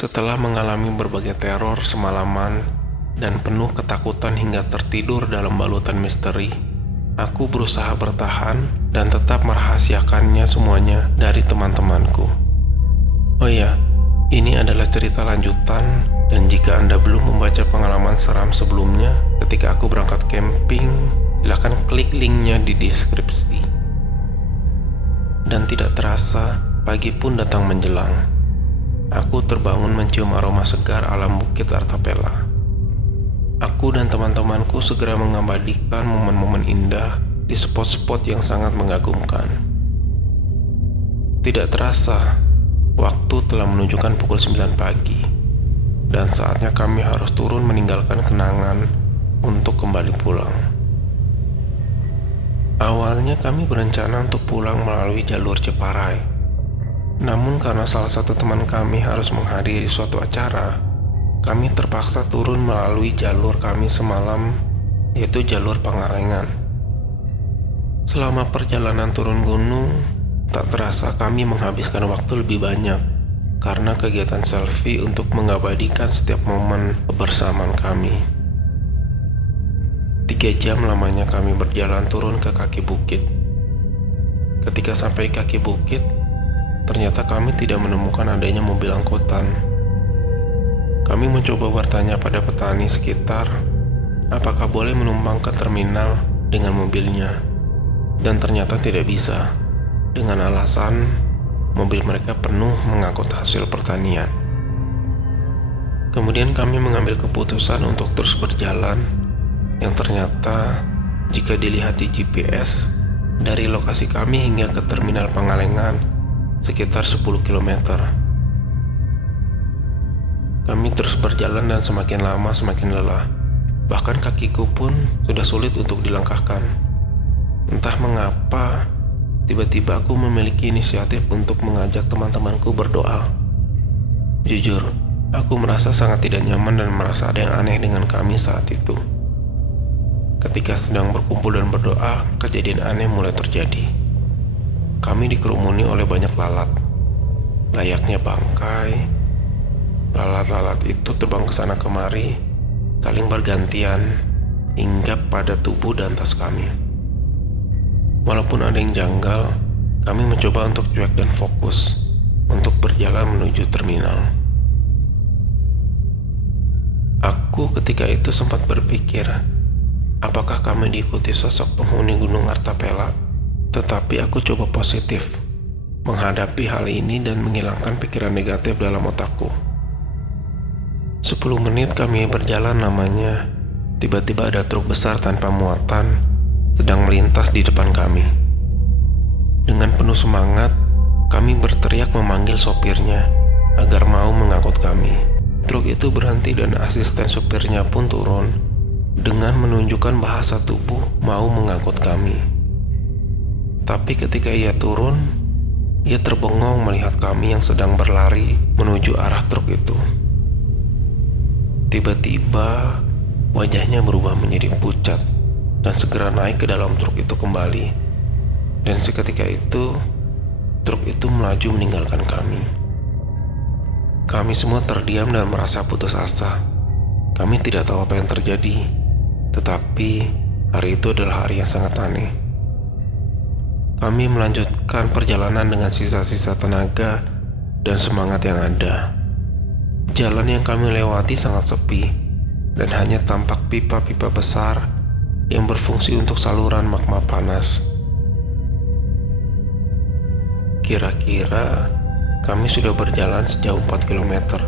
Setelah mengalami berbagai teror semalaman dan penuh ketakutan hingga tertidur dalam balutan misteri, aku berusaha bertahan dan tetap merahasiakannya semuanya dari teman-temanku. Oh ya, ini adalah cerita lanjutan, dan jika Anda belum membaca pengalaman seram sebelumnya ketika aku berangkat camping, silakan klik linknya di deskripsi. Dan tidak terasa, pagi pun datang menjelang. Aku terbangun mencium aroma segar alam Bukit Artapela. Aku dan teman-temanku segera mengabadikan momen-momen indah di spot-spot yang sangat mengagumkan. Tidak terasa, waktu telah menunjukkan pukul 9 pagi, dan saatnya kami harus turun meninggalkan kenangan untuk kembali pulang. Awalnya kami berencana untuk pulang melalui jalur Ciparai. Namun karena salah satu teman kami harus menghadiri suatu acara, kami terpaksa turun melalui jalur kami semalam, yaitu jalur Pangalengan. Selama perjalanan turun gunung, tak terasa kami menghabiskan waktu lebih banyak karena kegiatan selfie untuk mengabadikan setiap momen kebersamaan kami. 3 jam lamanya kami berjalan turun ke kaki bukit. Ketika sampai kaki bukit, ternyata kami tidak menemukan adanya mobil angkutan. Kami mencoba bertanya pada petani sekitar apakah boleh menumpang ke terminal dengan mobilnya, dan ternyata tidak bisa, dengan alasan mobil mereka penuh mengangkut hasil pertanian. Kemudian kami mengambil keputusan untuk terus berjalan, yang ternyata jika dilihat di GPS, dari lokasi kami hingga ke terminal Pangalengan sekitar 10 km. Kami terus berjalan dan semakin lama semakin lelah. Bahkan kakiku pun sudah sulit untuk dilangkahkan. Entah mengapa, tiba-tiba aku memiliki inisiatif untuk mengajak teman-temanku berdoa. Jujur, aku merasa sangat tidak nyaman dan merasa ada yang aneh dengan kami saat itu. Ketika sedang berkumpul dan berdoa, kejadian aneh mulai terjadi. Kami dikerumuni oleh banyak lalat. Layaknya bangkai, lalat-lalat itu terbang ke sana kemari, saling bergantian, hinggap pada tubuh dan tas kami. Walaupun ada yang janggal, kami mencoba untuk cuek dan fokus untuk berjalan menuju terminal. Aku ketika itu sempat berpikir, apakah kami diikuti sosok penghuni Gunung Artapela? Tetapi aku coba positif menghadapi hal ini dan menghilangkan pikiran negatif dalam otakku. 10 menit kami berjalan lamanya, tiba-tiba ada truk besar tanpa muatan sedang melintas di depan kami. Dengan penuh semangat, kami berteriak memanggil sopirnya agar mau mengangkut kami. Truk itu berhenti dan asisten sopirnya pun turun dengan menunjukkan bahasa tubuh mau mengangkut kami. Tapi ketika ia turun, ia terbengong melihat kami yang sedang berlari menuju arah truk itu. Tiba-tiba wajahnya berubah menjadi pucat dan segera naik ke dalam truk itu kembali. Dan seketika itu, truk itu melaju meninggalkan kami. Kami semua terdiam dan merasa putus asa. Kami tidak tahu apa yang terjadi, tetapi hari itu adalah hari yang sangat aneh. Kami melanjutkan perjalanan dengan sisa-sisa tenaga dan semangat yang ada. Jalan yang kami lewati sangat sepi dan hanya tampak pipa-pipa besar yang berfungsi untuk saluran magma panas. Kira-kira kami sudah berjalan sejauh 4 km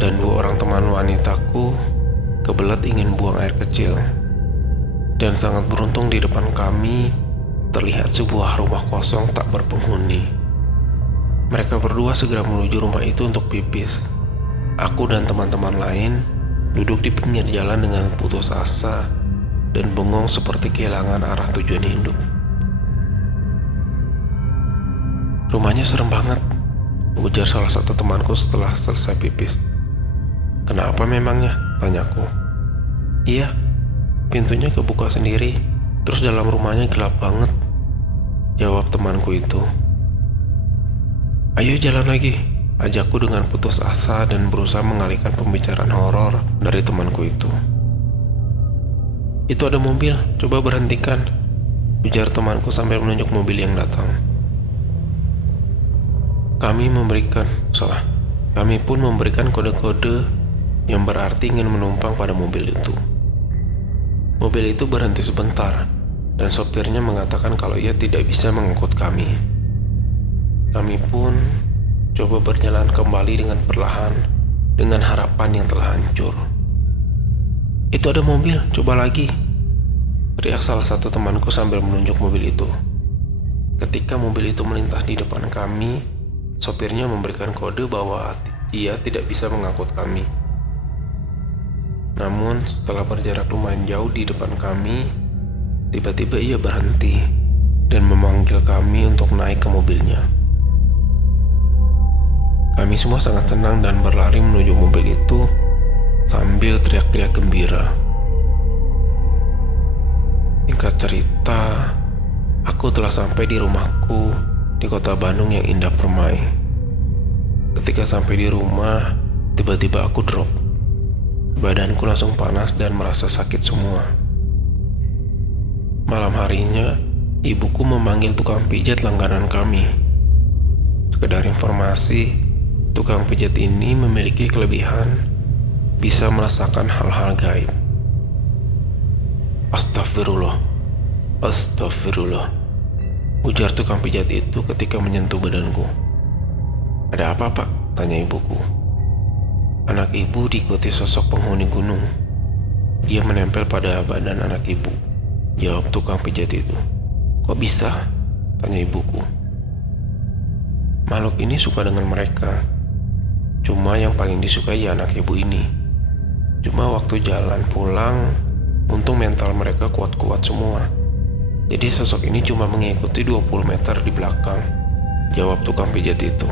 dan 2 orang teman wanitaku kebelet ingin buang air kecil. Dan sangat beruntung di depan kami terlihat sebuah rumah kosong tak berpenghuni. Mereka berdua segera menuju rumah itu untuk pipis. Aku dan teman-teman lain duduk di pinggir jalan dengan putus asa dan bengong seperti kehilangan arah tujuan hidup. Rumahnya serem banget, ujar salah satu temanku setelah selesai pipis. Kenapa memangnya? Tanyaku. Iya, pintunya kebuka sendiri, terus dalam rumahnya gelap banget, jawab temanku itu. Ayo jalan lagi, ajakku dengan putus asa dan berusaha mengalihkan pembicaraan horor dari temanku itu. "Itu ada mobil, coba berhentikan," ujar temanku sambil menunjuk mobil yang datang. Kami pun memberikan kode-kode yang berarti ingin menumpang pada mobil itu. Mobil itu berhenti sebentar, dan sopirnya mengatakan kalau ia tidak bisa mengangkut kami. Kami pun coba berjalan kembali dengan perlahan, dengan harapan yang telah hancur. "Itu ada mobil, coba lagi," teriak salah satu temanku sambil menunjuk mobil itu. Ketika mobil itu melintas di depan kami, sopirnya memberikan kode bahwa ia tidak bisa mengangkut kami. Namun setelah berjarak lumayan jauh di depan kami, tiba-tiba ia berhenti dan memanggil kami untuk naik ke mobilnya. Kami semua sangat senang dan berlari menuju mobil itu sambil teriak-teriak gembira. Singkat cerita, aku telah sampai di rumahku di kota Bandung yang indah permai. Ketika sampai di rumah, tiba-tiba aku drop. Badanku langsung panas dan merasa sakit semua. Malam harinya, ibuku memanggil tukang pijat langganan kami. Sekedar informasi, tukang pijat ini memiliki kelebihan bisa merasakan hal-hal gaib. Astagfirullah, astagfirullah, ujar tukang pijat itu ketika menyentuh badanku. "Ada apa, Pak?" tanya ibuku. Anak ibu diikuti sosok penghuni gunung. Dia menempel pada badan anak ibu, jawab tukang pijat itu. "Kok bisa?" tanya ibuku. "Makhluk ini suka dengan mereka. Cuma yang paling disukai ya anak ibu ini. Cuma waktu jalan pulang, untung mental mereka kuat-kuat semua. Jadi sosok ini cuma mengikuti 20 meter di belakang," jawab tukang pijat itu.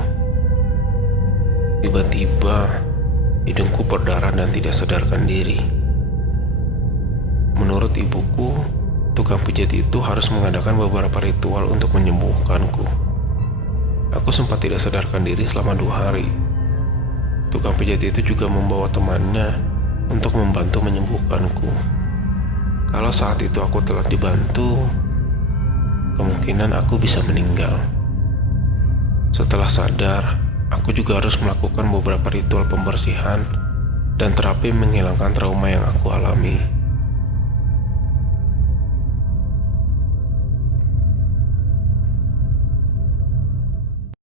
Tiba-tiba, hidungku berdarah dan tidak sadarkan diri. Menurut ibuku, tukang pijat itu harus mengadakan beberapa ritual untuk menyembuhkanku. Aku sempat tidak sadarkan diri selama 2 hari. Tukang pijat itu juga membawa temannya untuk membantu menyembuhkanku. Kalau saat itu aku telah dibantu, kemungkinan aku bisa meninggal. Setelah sadar, aku juga harus melakukan beberapa ritual pembersihan dan terapi menghilangkan trauma yang aku alami.